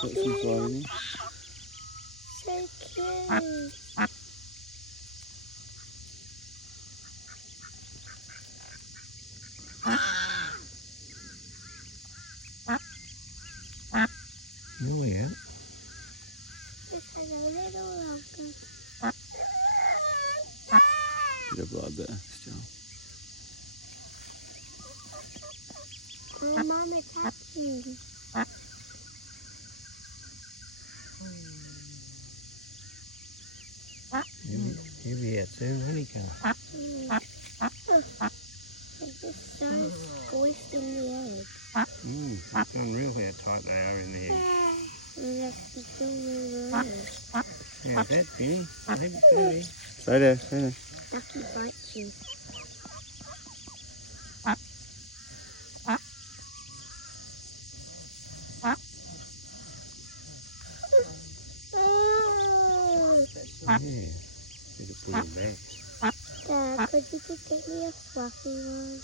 Got some fly in it. So cute. Nearly out. Just had a little longer. Bit of blood there still. Oh, Mum, it's happening. He'll be out soon, won't he, Carl? It's just so squished in the egg. It's unreal how tight they are in the egg. And that's the thing we learned. Yeah, that's Vinny. Maybe Vinny. Stay there, stay there. Ducky bites you. Yeah. Better put him back. Dad, could you just get me a fluffy one?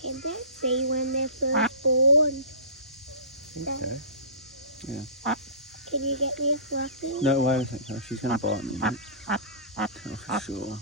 Can they see when they're first born? Okay. Yeah. Can you get me a fluffy? No, wait a second. She's going to bite me. For sure.